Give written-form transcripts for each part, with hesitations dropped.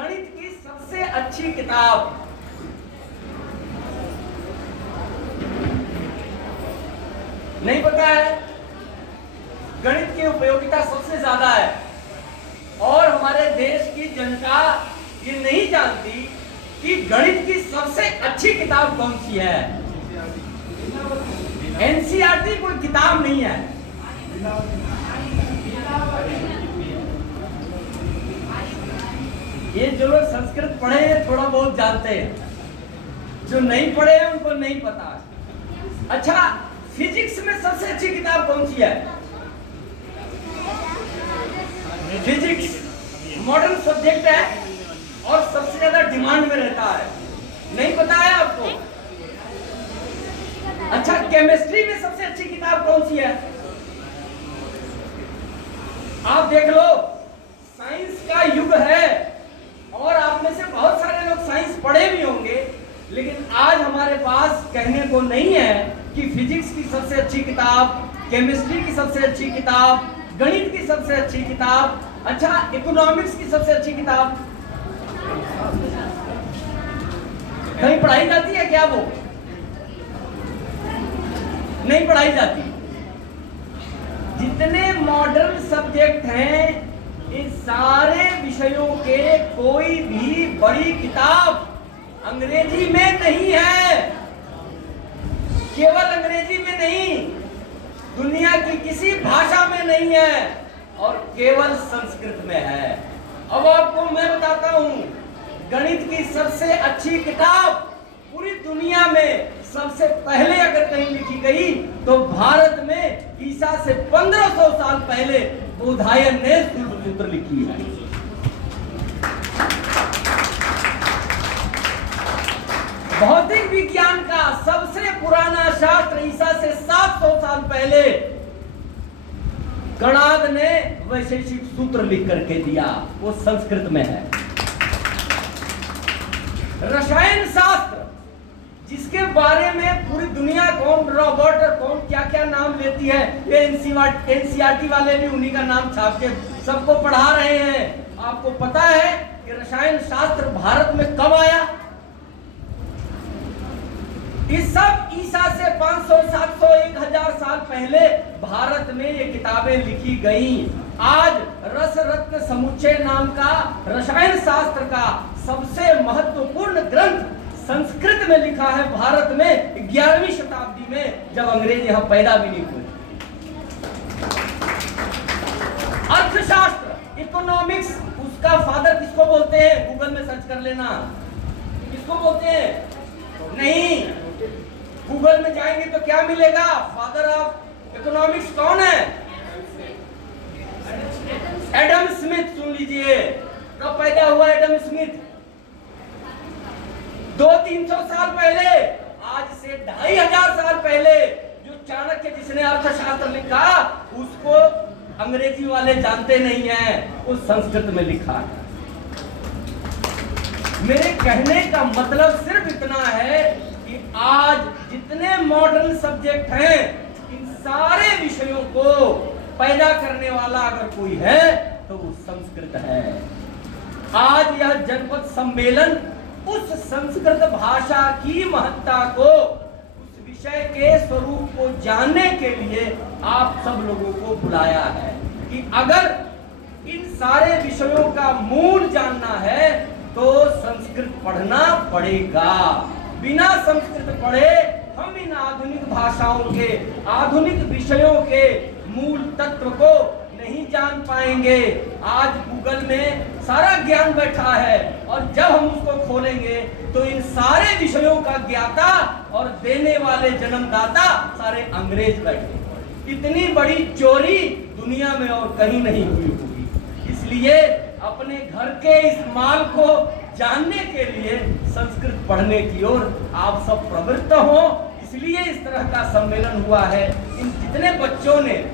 गणित की सबसे अच्छी किताब। नहीं पता है? गणित की उपयोगिता सबसे ज्यादा है और हमारे देश की जनता ये नहीं जानती कि गणित की सबसे अच्छी किताब कौन सी है। एनसीईआरटी कोई किताब नहीं है। ये जो लोग संस्कृत पढ़े हैं थोड़ा बहुत जानते हैं, जो नहीं पढ़े हैं उनको नहीं पता। अच्छा, फिजिक्स में सबसे अच्छी किताब कौन सी है? फिजिक्स मॉडर्न सब्जेक्ट है और सबसे ज्यादा डिमांड में रहता है। नहीं पता है आपको? अच्छा, केमिस्ट्री में सबसे अच्छी किताब कौन सी है? आप देख लो, साइंस का युग है और आप में से बहुत सारे लोग साइंस पढ़े भी होंगे, लेकिन आज हमारे पास कहने को नहीं है कि फिजिक्स की सबसे अच्छी किताब, केमिस्ट्री की सबसे अच्छी किताब, गणित की सबसे अच्छी किताब, अच्छा इकोनॉमिक्स की सबसे अच्छी किताब कहीं पढ़ाई जाती है क्या? वो नहीं पढ़ाई जाती। जितने मॉडर्न सब्जेक्ट हैं, इन सारे विषयों के कोई भी बड़ी किताब अंग्रेजी में नहीं है। केवल अंग्रेजी में नहीं, दुनिया की किसी भाषा में नहीं है और केवल संस्कृत में है। अब आपको मैं बताता हूं, गणित की सबसे अच्छी किताब पूरी दुनिया में सबसे पहले अगर कहीं लिखी गई तो भारत में ईसा से 1500 साल पहले बोधायन ने सूत्र लिखी है। भौतिक विज्ञान का सबसे पुराना शास्त्र ईसा से 700 साल पहले गणाद ने वैशेषिक सूत्र लिख करके दिया, वो संस्कृत में है। रसायन शास्त्र, जिसके बारे में पूरी दुनिया कौन रॉबर्ट और कौन क्या क्या नाम लेती है, ये एनसीईआरटी वाले भी उन्हीं का नाम छाप के सबको पढ़ा रहे हैं। आपको पता है कि रसायन शास्त्र भारत में कब आया? इस सब ईसा से 500, 700, 1000 साल पहले भारत में ये किताबें लिखी गई। आज रस रत्न समुच्चय नाम का रसायन शास्त्र का सबसे महत्वपूर्ण ग्रंथ संस्कृत में लिखा है भारत में 11वीं शताब्दी में, जब अंग्रेज यहां पैदा भी नहीं हुए। अर्थशास्त्र, इकोनॉमिक्स, उसका फादर किसको बोलते हैं? गूगल में सर्च कर लेना। किसको बोलते हैं? नहीं, गूगल में जाएंगे तो क्या मिलेगा? फादर ऑफ इकोनॉमिक्स कौन है? Adam Smith. सुन लीजिए, कब पैदा हुआ एडम स्मिथ? 200-300 साल पहले। आज से 2500 साल पहले जो चाणक्य जिसने अर्थशास्त्र लिखा, उसको अंग्रेजी वाले जानते नहीं हैं, वो संस्कृत में लिखा है। मेरे कहने का मतलब सिर्फ इतना है कि आज जितने मॉडर्न सब्जेक्ट हैं, इन सारे विषयों को पैदा करने वाला अगर कोई है तो वो संस्कृत है। आज यह जनपद सम्मेलन उस संस्कृत भाषा की महत्ता को, उस विषय के स्वरूप को जानने के लिए आप सब लोगों को बुलाया है कि अगर इन सारे विषयों का मूल जानना है तो संस्कृत पढ़ना पड़ेगा। बिना संस्कृत पढ़े हम इन आधुनिक भाषाओं के, आधुनिक विषयों के मूल तत्व को नहीं जान पाएंगे। आज गूगल में सारा ज्ञान बैठा है और जब हम उसको खोलेंगे तो इन सारे विषयों का ज्ञाता और देने वाले जन्मदाता सारे अंग्रेज बैठे। इतनी बड़ी चोरी दुनिया में और कहीं नहीं हुई होगी। इसलिए अपने घर के इस माल को जानने के लिए संस्कृत पढ़ने की ओर आप सब प्रवृत्त हो। इसलिए इस तरह का सम्मेलन हुआ है। इन जितने बच्चों ने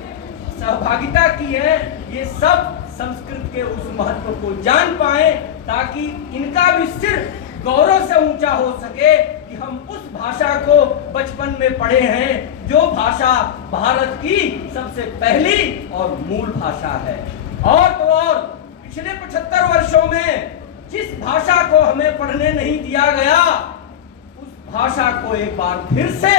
सहभागिता की है, ये सब संस्कृत के उस महत्व को जान पाए, ताकि इनका भी सिर गौरव से ऊंचा हो सके कि हम उस भाषा को बचपन में पढ़े हैं जो भाषा भारत की सबसे पहली और मूल भाषा है। और तो और पिछले 75 वर्षों में जिस भाषा को हमें पढ़ने नहीं दिया गया, उस भाषा को एक बार फिर से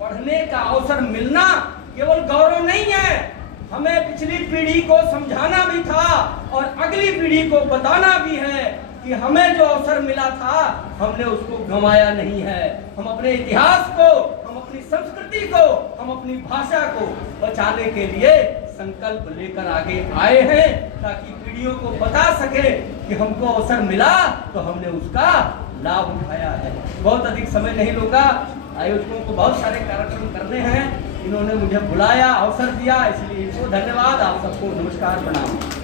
पढ़ने का अवसर मिलना केवल गौरव नहीं है, हमें पिछली पीढ़ी को समझाना भी था और अगली पीढ़ी को बताना भी है कि हमें जो अवसर मिला था हमने उसको गंवाया नहीं है। हम अपने इतिहास को, हम अपनी संस्कृति को, हम अपनी भाषा को बचाने के लिए संकल्प लेकर आगे आए हैं, ताकि पीढ़ियों को बता सके कि हमको अवसर मिला तो हमने उसका लाभ उठाया है। बहुत अधिक समय नहीं लूंगा, आयोजकों को बहुत सारे कार्यक्रम करने हैं, इन्होंने मुझे बुलाया, अवसर दिया, इसलिए इनको धन्यवाद। आप सबको नमस्कार, प्रणाम।